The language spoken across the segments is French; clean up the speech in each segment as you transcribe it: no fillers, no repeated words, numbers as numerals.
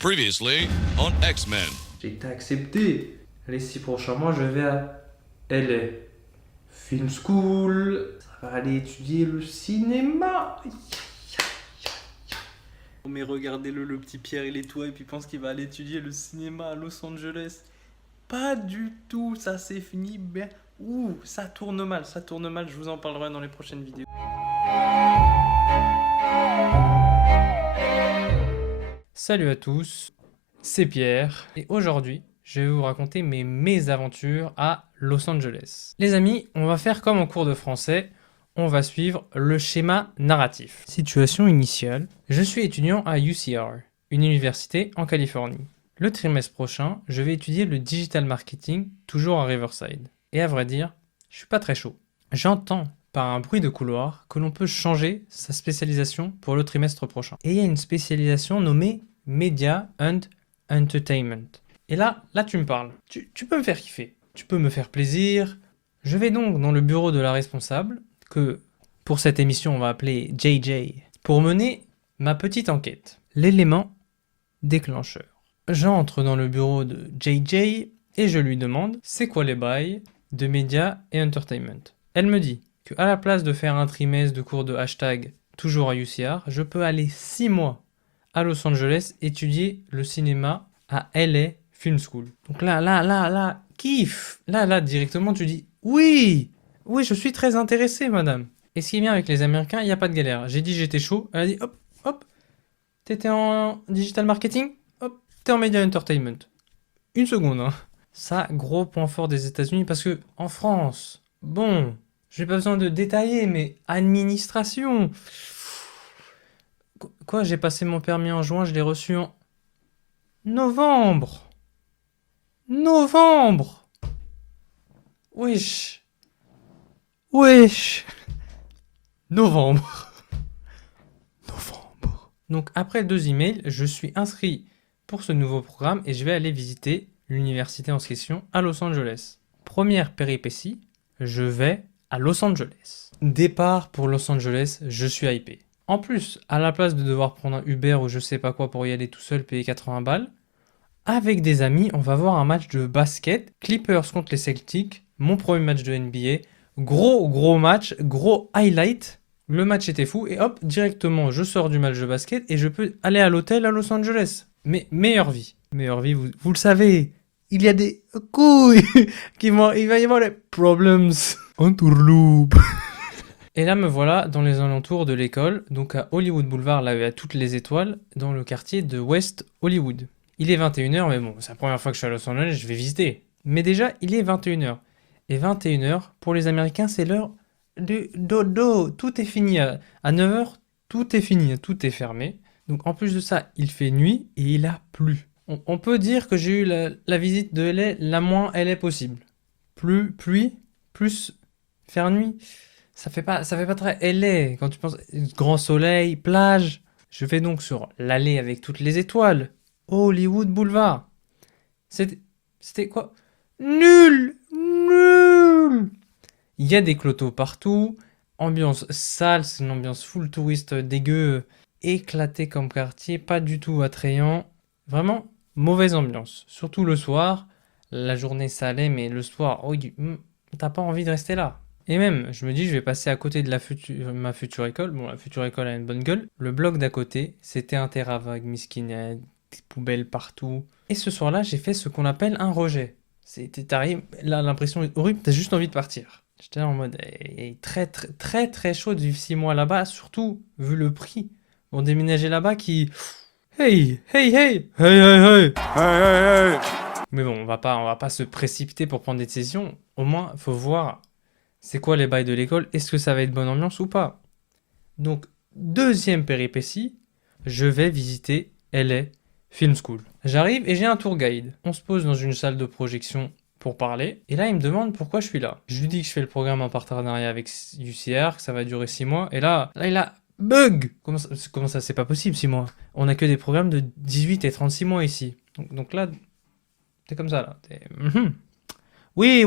Previously on X-Men. J'ai été accepté. Les 6 prochains mois, je vais à LA. Film School. Ça va aller étudier le cinéma. Mais regardez-le, le petit Pierre, il est tout et puis pense qu'il va aller étudier le cinéma à Los Angeles. Pas du tout, ça s'est fini bien. Ouh, ça tourne mal, je vous en parlerai dans les prochaines vidéos. Salut à tous, c'est Pierre et aujourd'hui je vais vous raconter mes mésaventures à Los Angeles. Les amis, on va faire comme en cours de français, on va suivre le schéma narratif. Situation initiale, je suis étudiant à UCR, une université en Californie. Le trimestre prochain, je vais étudier le digital marketing, toujours à Riverside. Et à vrai dire, je suis pas très chaud. J'entends par un bruit de couloir que l'on peut changer sa spécialisation pour le trimestre prochain. Et il y a une spécialisation nommée Media and Entertainment. Et là tu me parles. Tu peux me faire kiffer. Tu peux me faire plaisir. Je vais donc dans le bureau de la responsable, que pour cette émission on va appeler JJ, pour mener ma petite enquête. L'élément déclencheur. J'entre dans le bureau de JJ et je lui demande c'est quoi les bails de Media et Entertainment. Elle me dit qu'à la place de faire un trimestre de cours de hashtag toujours à UCR, je peux aller 6 mois à Los Angeles étudier le cinéma à LA Film School. Donc là, kiff. Là, directement, tu dis oui, je suis très intéressé, madame. Et ce qui est bien avec les Américains, il n'y a pas de galère. J'ai dit j'étais chaud, elle a dit hop, t'étais en digital marketing, hop, t'es en media entertainment. Une seconde, hein. Ça, gros point fort des États-Unis, parce que en France, bon, j'ai pas besoin de détailler, mais administration. Quoi, j'ai passé mon permis en juin, je l'ai reçu en novembre. Wesh. Novembre. Donc après 2 emails, je suis inscrit pour ce nouveau programme et je vais aller visiter l'université en question à Los Angeles. Première péripétie, je vais à Los Angeles. Départ pour Los Angeles, je suis hypé. En plus, à la place de devoir prendre un Uber ou je sais pas quoi pour y aller tout seul, payer 80 balles, avec des amis, on va voir un match de basket, Clippers contre les Celtics, mon premier match de NBA, gros match, gros highlight. Le match était fou et hop, directement, je sors du match de basket et je peux aller à l'hôtel à Los Angeles. Mais meilleure vie, vous le savez, il y a des couilles il va y avoir les problems. Entourloupe. Et là, me voilà dans les alentours de l'école, donc à Hollywood Boulevard, là où il y a toutes les étoiles, dans le quartier de West Hollywood. Il est 21h, mais bon, c'est la première fois que je suis à Los Angeles, je vais visiter. Mais déjà, il est 21h. Et 21h, pour les Américains, c'est l'heure du dodo. Tout est fini. À 9h, tout est fini, tout est fermé. Donc en plus de ça, il fait nuit et il a plu. On peut dire que j'ai eu la visite de LA la moins LA possible. Pluie, plus faire nuit. Ça fait pas très LA quand tu penses grand soleil, plage. Je vais donc sur l'allée avec toutes les étoiles. Hollywood Boulevard. C'était quoi? Nul. Il y a des clotos partout. Ambiance sale, c'est une ambiance full touriste dégueu, éclaté comme quartier, pas du tout attrayant. Vraiment mauvaise ambiance. Surtout le soir. La journée ça allait, mais le soir, t'as pas envie de rester là. Et même, je me dis, je vais passer à côté de ma future école. Bon, la future école a une bonne gueule. Le bloc d'à côté, c'était un terrain vague, miskinette, des poubelles partout. Et ce soir-là, j'ai fait ce qu'on appelle un rejet. T'arrives, là, l'impression est horrible, t'as juste envie de partir. J'étais en mode, très chaud de vivre 6 mois là-bas, surtout vu le prix. Pour déménager là-bas qui... Hey. Mais bon, on va pas se précipiter pour prendre des décisions. Au moins, faut voir... C'est quoi les bails de l'école? Est-ce que ça va être bonne ambiance ou pas? Donc, deuxième péripétie, je vais visiter LA Film School. J'arrive et j'ai un tour guide. On se pose dans une salle de projection pour parler. Et là, il me demande pourquoi je suis là. Je lui dis que je fais le programme en partenariat avec UCR, que ça va durer 6 mois. Et là, il a bug. Comment ça, c'est pas possible 6 mois? On a que des programmes de 18 et 36 mois ici. Donc là, t'es comme ça, là. Oui.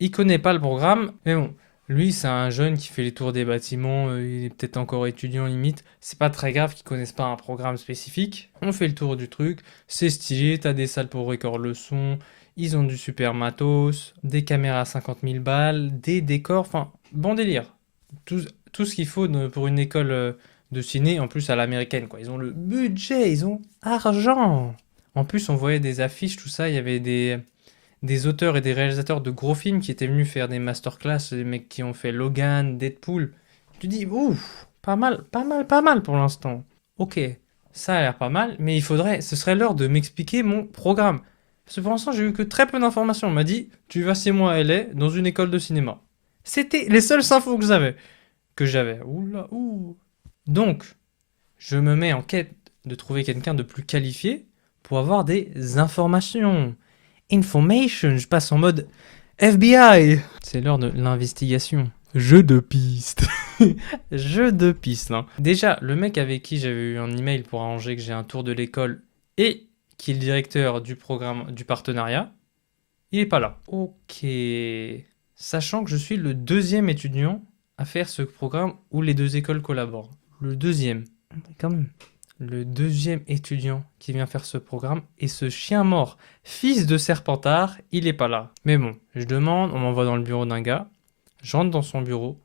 Il connaît pas le programme, mais bon, Lui, c'est un jeune qui fait les tours des bâtiments, il est peut-être encore étudiant limite. C'est pas très grave qu'ils connaissent pas un programme spécifique. On fait le tour du truc, c'est stylé, t'as des salles pour recorder le son, ils ont du super matos, des caméras à 50 000 balles, des décors, enfin, bon délire. Tout ce qu'il faut pour une école de ciné, en plus à l'américaine, quoi. Ils ont le budget, ils ont argent. En plus, on voyait des affiches, tout ça, il y avait des auteurs et des réalisateurs de gros films qui étaient venus faire des masterclass, des mecs qui ont fait Logan, Deadpool. Tu dis, ouf, pas mal, pas mal, pas mal pour l'instant. Ok, ça a l'air pas mal, mais ce serait l'heure de m'expliquer mon programme. Parce que pour l'instant, j'ai eu que très peu d'informations. On m'a dit, tu vas 6 mois à LA dans une école de cinéma. C'était les seules infos que j'avais. Oula, ouh. Donc, je me mets en quête de trouver quelqu'un de plus qualifié pour avoir des informations. Information, je passe en mode FBI. C'est l'heure de l'investigation. Jeu de piste. Jeu de piste. Hein. Déjà, le mec avec qui j'avais eu un email pour arranger que j'ai un tour de l'école et qui est le directeur du programme du partenariat, il est pas là. Ok. Sachant que je suis le deuxième étudiant à faire ce programme où les deux écoles collaborent. Le deuxième. Quand même. Le deuxième étudiant qui vient faire ce programme et ce chien mort, fils de Serpentard, il est pas là. Mais bon, je demande, on m'envoie dans le bureau d'un gars, j'entre dans son bureau.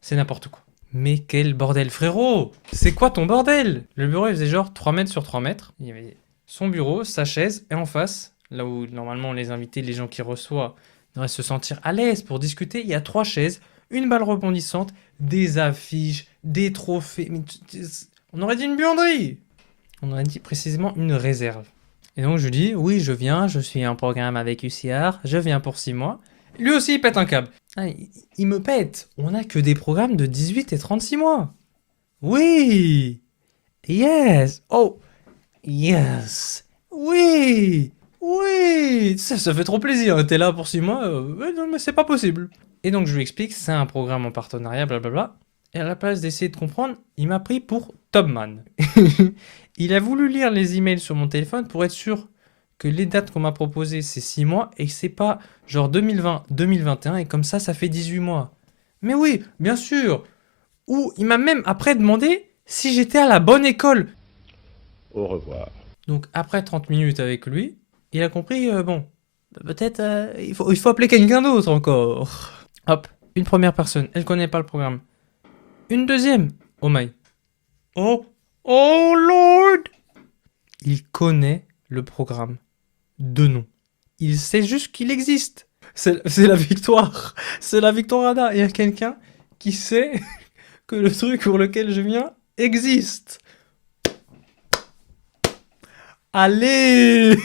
C'est n'importe quoi. Mais quel bordel, frérot! C'est quoi ton bordel? Le bureau, il faisait genre 3 mètres sur 3 mètres. Il y avait son bureau, sa chaise, et en face, là où normalement les invités, les gens qui reçoivent, devraient se sentir à l'aise pour discuter, il y a 3 chaises, une balle rebondissante, des affiches, des trophées. On aurait dit une buanderie. On aurait dit précisément une réserve. Et donc je dis, oui, je viens, je suis un programme avec UCR, je viens pour 6 mois. Lui aussi, il pète un câble. Ah, il me pète. On n'a que des programmes de 18 et 36 mois. Oui. Yes. Oh. Yes. Oui. Oui. Ça fait trop plaisir. T'es là pour 6 mois. Non, mais c'est pas possible. Et donc je lui explique, c'est un programme en partenariat, blablabla. Et à la place d'essayer de comprendre, il m'a pris pour Topman. Il a voulu lire les emails sur mon téléphone pour être sûr que les dates qu'on m'a proposées, c'est 6 mois et que c'est pas genre 2020, 2021 et comme ça fait 18 mois. Mais oui, bien sûr. Ou il m'a même après demandé si j'étais à la bonne école. Au revoir. Donc après 30 minutes avec lui, il a compris, bon, peut-être il faut appeler quelqu'un d'autre encore. Hop, une première personne, elle connaît pas le programme. Une deuxième, oh my. Oh Lord. Il connaît le programme de nom. Il sait juste qu'il existe. C'est la victoire. C'est la victoire, Ada. Il y a quelqu'un qui sait que le truc pour lequel je viens existe. Allez.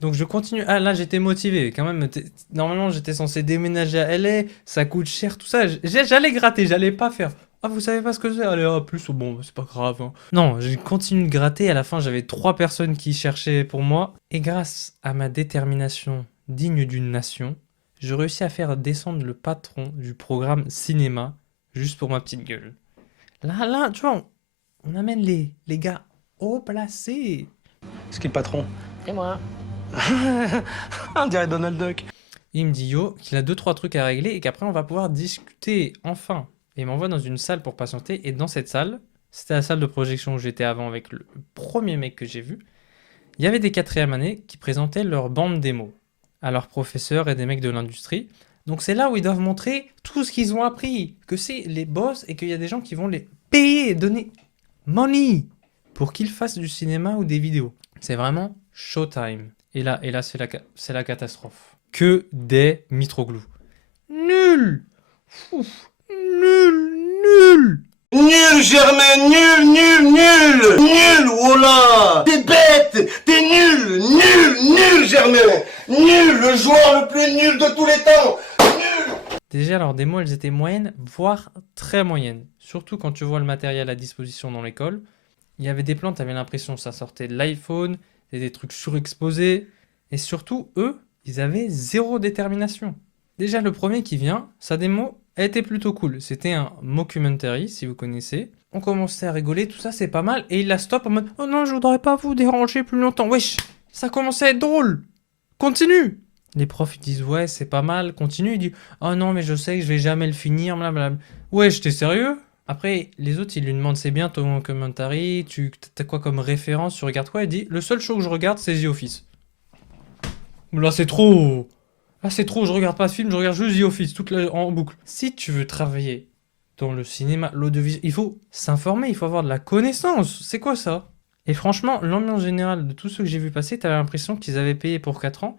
Donc je continue. Ah là j'étais motivé quand même. Normalement j'étais censé déménager à LA. Ça coûte cher tout ça. J'allais gratter. J'allais pas faire. Ah vous savez pas ce que c'est? Allez plus. Bon c'est pas grave. Hein. Non j'ai continué de gratter. À la fin j'avais 3 personnes qui cherchaient pour moi. Et grâce à ma détermination digne d'une nation, je réussis à faire descendre le patron du programme cinéma juste pour ma petite gueule. Là tu vois on amène les gars haut placés. C'est qui le patron? C'est moi. On dirait Donald Duck. Il me dit yo qu'il a 2-3 trucs à régler et qu'après on va pouvoir discuter enfin. Et il m'envoie dans une salle pour patienter et dans cette salle, c'était la salle de projection où j'étais avant avec le premier mec que j'ai vu, il y avait des 4e années qui présentaient leur bande démo à leurs professeurs et des mecs de l'industrie. Donc c'est là où ils doivent montrer tout ce qu'ils ont appris, que c'est les boss et qu'il y a des gens qui vont les payer, donner money pour qu'ils fassent du cinéma ou des vidéos. C'est vraiment showtime. Et là c'est la catastrophe. Que des Mitroglou. Nul. Ouf. Nul. Nul, Germain, nul, oh là. T'es bête, t'es nul, Germain. Nul, le joueur le plus nul de tous les temps. Nul. Déjà, leurs démos, elles étaient moyennes, voire très moyennes. Surtout quand tu vois le matériel à disposition dans l'école. Il y avait des plans, t'avais l'impression que ça sortait de l'iPhone, des trucs surexposés. Et surtout, eux, ils avaient 0 détermination. Déjà, le premier qui vient, sa démo, elle était plutôt cool. C'était un mockumentary, si vous connaissez. On commençait à rigoler, tout ça, c'est pas mal. Et il la stoppe en mode « Oh non, je voudrais pas vous déranger plus longtemps. » Wesh, ça commençait à être drôle. Continue. Les profs ils disent ouais c'est pas mal, continue, il dit oh non mais je sais que je vais jamais le finir, blablabla. Ouais j'étais sérieux? Après les autres ils lui demandent c'est bien ton commentary, tu t'as quoi comme référence, tu regardes quoi? Il dit le seul show que je regarde c'est The Office. Là c'est trop. Là c'est trop, je regarde pas de film, je regarde juste The Office en boucle. Si tu veux travailler dans le cinéma, l'audiovisuel, il faut s'informer, il faut avoir de la connaissance. C'est quoi ça? Et franchement, l'ambiance générale de tous ceux que j'ai vu passer, t'avais l'impression qu'ils avaient payé pour 4 ans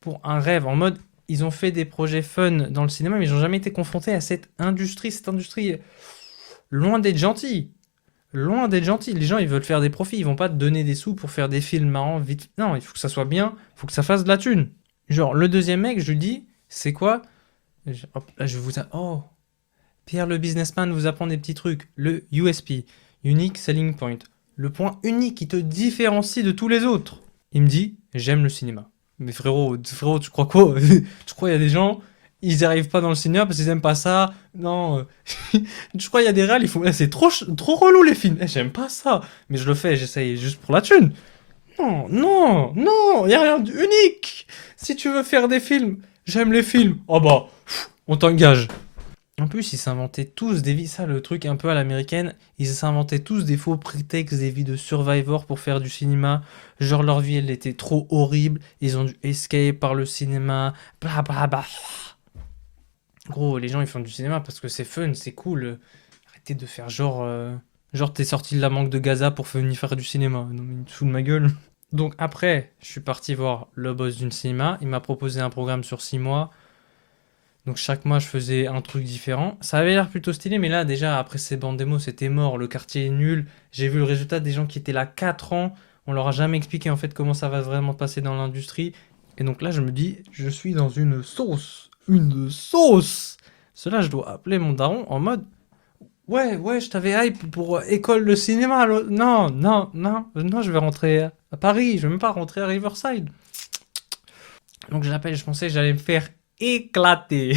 pour un rêve, en mode, ils ont fait des projets fun dans le cinéma, mais ils n'ont jamais été confrontés à cette industrie, loin d'être gentille. Loin d'être gentil. Les gens, ils veulent faire des profits, ils vont pas te donner des sous pour faire des films marrants vite. Non, il faut que ça soit bien, il faut que ça fasse de la thune. Genre, le deuxième mec, je lui dis, c'est quoi? Hop, là, je vous... Oh, Pierre le businessman vous apprend des petits trucs. Le USP, Unique Selling Point. Le point unique qui te différencie de tous les autres. Il me dit, j'aime le cinéma. Mais frérot, tu crois quoi? Tu crois qu'il y a des gens, ils n'y arrivent pas dans le cinéma parce qu'ils aiment pas ça? Non. Tu crois qu'il y a des réals, ils font, eh, c'est trop relou les films. Eh, j'aime pas ça. Mais je le fais, j'essaye juste pour la thune. Non, il n'y a rien d'unique. Si tu veux faire des films, j'aime les films. Oh bah, on t'engage. En plus, ils s'inventaient tous des vies, ça le truc un peu à l'américaine, ils s'inventaient tous des faux prétextes, des vies de Survivor pour faire du cinéma. Genre leur vie, elle était trop horrible, ils ont dû escape par le cinéma, bla bla bla. Gros, les gens ils font du cinéma parce que c'est fun, c'est cool. Arrêtez de faire genre t'es sorti de la manque de Gaza pour venir faire du cinéma. Non mais tu te fous de ma gueule. Donc après, je suis parti voir le boss d'une cinéma, il m'a proposé un programme sur 6 mois. Donc chaque mois, je faisais un truc différent. Ça avait l'air plutôt stylé, mais là, déjà, après ces bandes démos, c'était mort. Le quartier est nul. J'ai vu le résultat des gens qui étaient là 4 ans. On leur a jamais expliqué, en fait, comment ça va vraiment passer dans l'industrie. Et donc là, je me dis, je suis dans une sauce. Une sauce! Cela, je dois appeler mon daron en mode... Ouais, je t'avais hype pour école de cinéma. Non, je vais rentrer à Paris. Je vais même pas rentrer à Riverside. Donc je l'appelle, je pensais que j'allais me faire éclaté.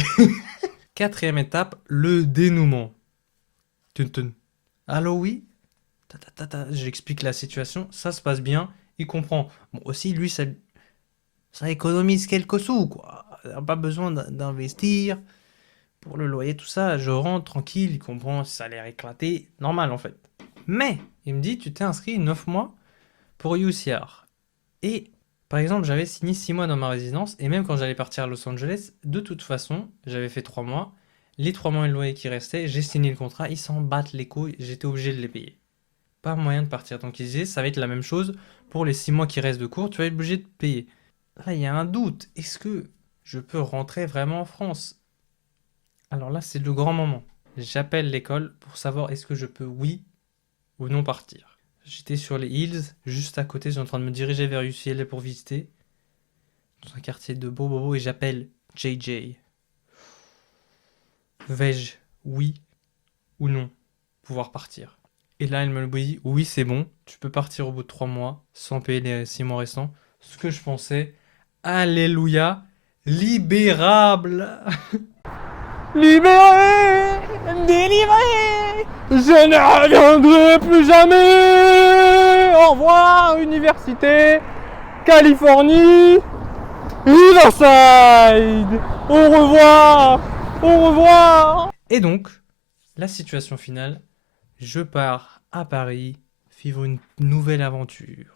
Quatrième étape, le dénouement. Tun. Allô, oui? J'explique la situation, ça se passe bien, il comprend. Bon, aussi, lui, ça économise quelques sous, quoi. Il n'a pas besoin d'investir pour le loyer, tout ça. Je rentre tranquille, il comprend, ça a l'air éclaté, normal en fait. Mais, il me dit, tu t'es inscrit 9 mois pour UCR. Et... Par exemple, j'avais signé 6 mois dans ma résidence, et même quand j'allais partir à Los Angeles, de toute façon, j'avais fait 3 mois. Les 3 mois et le loyer qui restaient, j'ai signé le contrat, ils s'en battent les couilles, j'étais obligé de les payer. Pas moyen de partir. Donc ils disaient, ça va être la même chose pour les 6 mois qui restent de cours, tu vas être obligé de payer. Là, il y a un doute. Est-ce que je peux rentrer vraiment en France? Alors là, c'est le grand moment. J'appelle l'école pour savoir est-ce que je peux, oui ou non, partir. J'étais sur les Hills, juste à côté, j'étais en train de me diriger vers UCLA pour visiter. Dans un quartier de Bobo, et j'appelle JJ. Vais-je, oui ou non, pouvoir partir? Et là, elle me le dit, oui, c'est bon, tu peux partir au bout de 3 mois, sans payer les 6 mois restants. Ce que je pensais, alléluia, libérable. Libéré, délivré, je ne reviendrai plus jamais. Au revoir, université, Californie, Riverside. Au revoir. Et donc, la situation finale, je pars à Paris vivre une nouvelle aventure.